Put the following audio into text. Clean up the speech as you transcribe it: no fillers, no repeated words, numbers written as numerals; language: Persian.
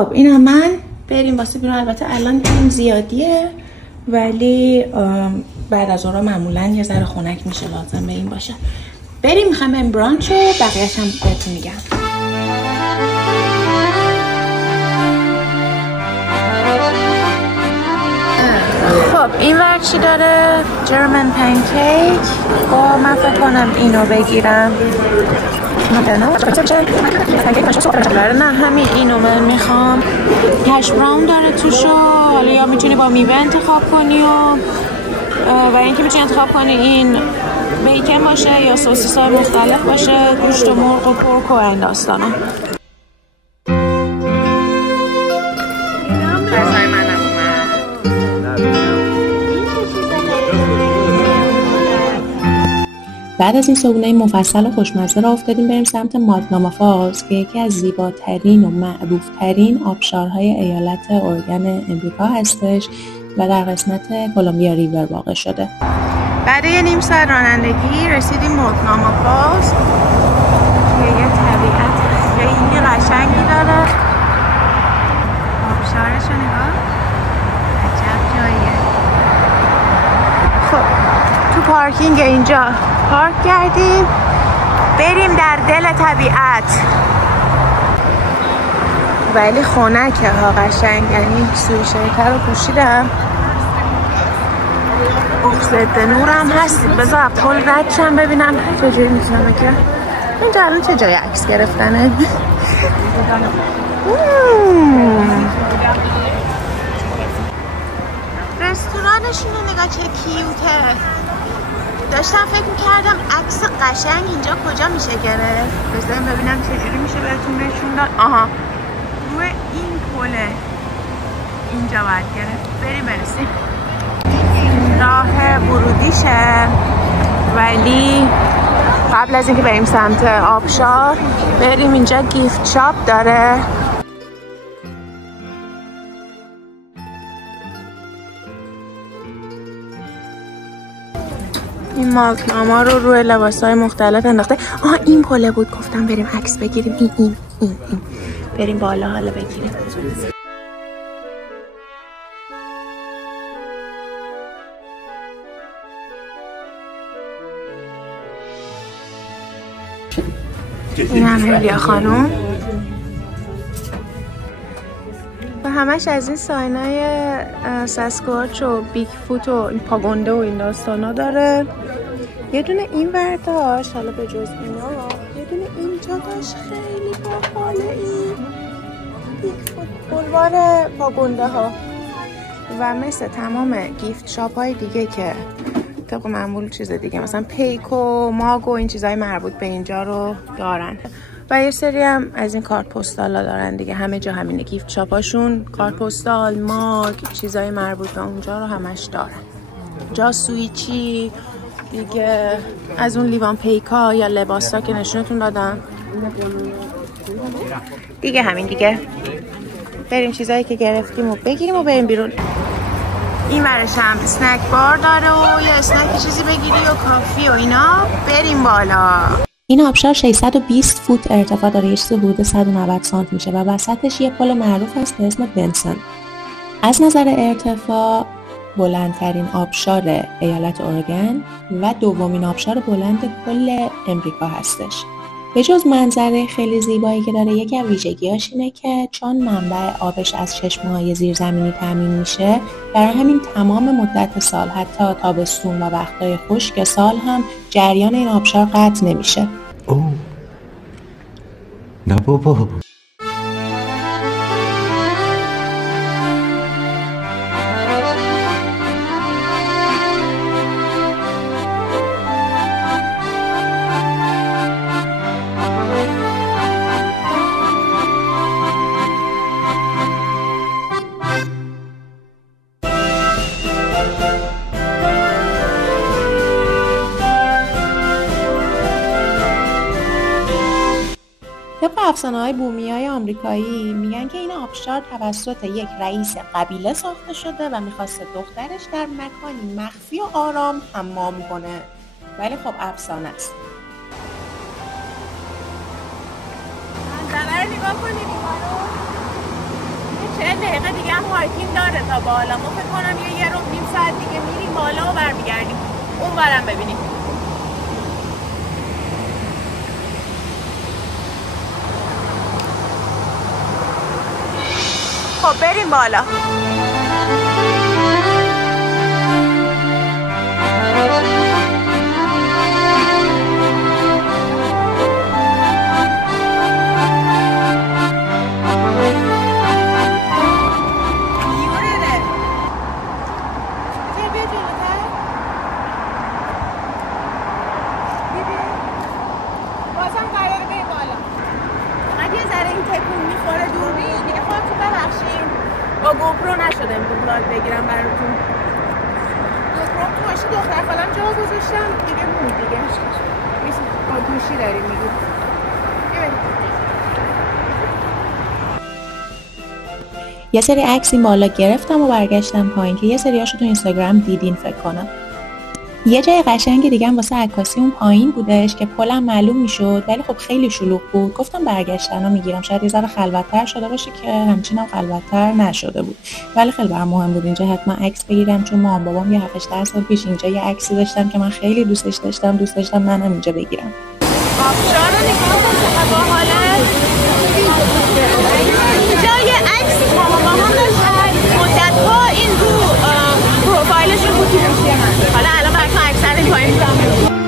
خب اینم من. بریم واسه بیرون. البته الان تیم زیادیه ولی بعد از اون را معمولا یه ذره خنک میشه، لازم به این باشه. بریم. میخوام بریم برانچ و بقیه‌اش هم بهتون میگم. خب این ور چی داره؟ جرمن پنکیک. با من فکر کنم اینو بگیرم. نه همین اینو من میخوام. هش براون داره توشو. حالا یا میتونی با میوه انتخاب کنی و اینکه میتونی انتخاب کنی این بیکن باشه یا سوسیس های مختلف باشه، گوشت و مرغ و پورک و این داستانا. بعد از این صبحونه مفصل و خوشمزه را افتادیم بریم سمت ماگناما فالز که یکی از زیباترین و معروفترین آبشارهای ایالت اورگن امریکا هستش و در قسمت کلمبیا ریور واقع شده. بعد یه نیم ساعت رانندگی رسیدیم ماگناما فالز که یه طبیعت خیلی قشنگی داره. آبشارش رو نگاه، عجب جاییه. خب تو پارکینگ اینجا پارک کردیم، بریم در دل طبیعت. ولی خنکه ها، قشنگ. یعنی سویشرتر رو پوشیدم. ضد نورم هست. بذار پل رد شم ببینم چجوری میتونم بگیرم. اینجا الان چه جای عکس گرفتنه؟ رستورانشون رو نگاه چه کیوته. داشتم فکر میکردم عکس قشنگ اینجا کجا میشه گرفت. بذاریم ببینم چجوری میشه بهتون نشون داد. آها روی این پله اینجا باید گرفت. بریم برسیم. راه ورودیشه ولی قبل از اینکه بریم سمت آبشار بریم اینجا گیفت شاپ داره. این ماگناما رو روی لباسای مختلف انداخته. این پله بود گفتم بریم عکس بگیریم. این بریم بالا حالا بگیریم. این هم هلیا خانوم و همش از این ساینای ساسکوچ و بیگ فوت و این پاگونده و این داستانا داره. یه دونه این ور داشت، حالا به جز اینا یه دونه اینجا داشت خیلی باحاله. این بیگ فوت بلوار پاگونده ها و مثل تمام گیفت شاپ های دیگه که طبق معمول چیز دیگه مثلا پیک و ماگ و این چیزهای مربوط به اینجا رو دارن و یه سری هم از این کارت پستالا دارن دیگه. همه جا همینه، گیفت شاپاشون کارت پستال، ماگ، چیزهای مربوط به اونجا رو همش دارن. جا سویچی دیگه، از اون لیوان پیکا یا لباسا که نشونتون دادم دیگه. همین دیگه. بریم چیزایی که گرفتیم و بگیریم و بریم بیرون. این ورش هم اسنک بار داره و یه اسنک چیزی بگیری و کافی و اینا. بریم بالا. این آبشار 620 فوت ارتفاع داره، یه چیز حدود 190 سانت میشه و وسطش یه پل معروف هست به اسم بنسن. از نظر ارتفاع بلندترین آبشار ایالت اورگن و دومین آبشار بلند کل امریکا هستش. به جز منظره خیلی زیبایی که داره، یکی از ویژگیاش اینه که چون منبع آبش از چشمه‌های زیرزمینی تامین میشه، برای همین تمام مدت سال حتی تابستون و وقتهای خشک سال هم جریان این آبشار قطع نمیشه. اوه نه بابا. طبق افسانه‌های بومیای آمریکایی میگن که این آبشار توسط یک رئیس قبیله ساخته شده و میخواسته دخترش در مکانی مخفی و آرام حمام کنه، ولی خب افسانه است. منظره رو نگاه کنید. 40 دقیقه دیگه هم هایکینگ داره تا بالا. ما فکر کنم یه رو نیم ساعت دیگه میریم بالا و برمیگردیم اون برم ببینیم. خب بریم بالا. با گوپرو نشده امروز ولاگ بگیرم براتون. گوپرو تو ماشین دختر خالم جا گذاشتم دیگه مون دیگه با گوشی داریم میگیم. یه سری عکس این بالا گرفتم و برگشتم پایین که یه سریاشو تو اینستاگرام دیدین فکر کنم. یه جای قشنگ دیگه هم واسه عکاسی اون پایین بودش که پلم معلوم میشد ولی خب خیلی شلوغ بود. گفتم برگشتنو میگیرم شاید یه ذره خلوت‌تر شده باشه که همچینم خلوت‌تر نشده بود. ولی خیلی برام مهم بود اینجا حتما عکس بگیرم چون مام بابام یه 7-8 سال پیش اینجا یه عکسی داشتن که من خیلی دوستش داشتم منم اینجا بگیرم. آبشار رو نگاه کن چقدر باحاله. اینجا یه عکس مامان بابام داشتن مدت‌ها این رو پروفایلشون بود تو گوشی من. حالا الان براتون عکس رو پایین میذارم.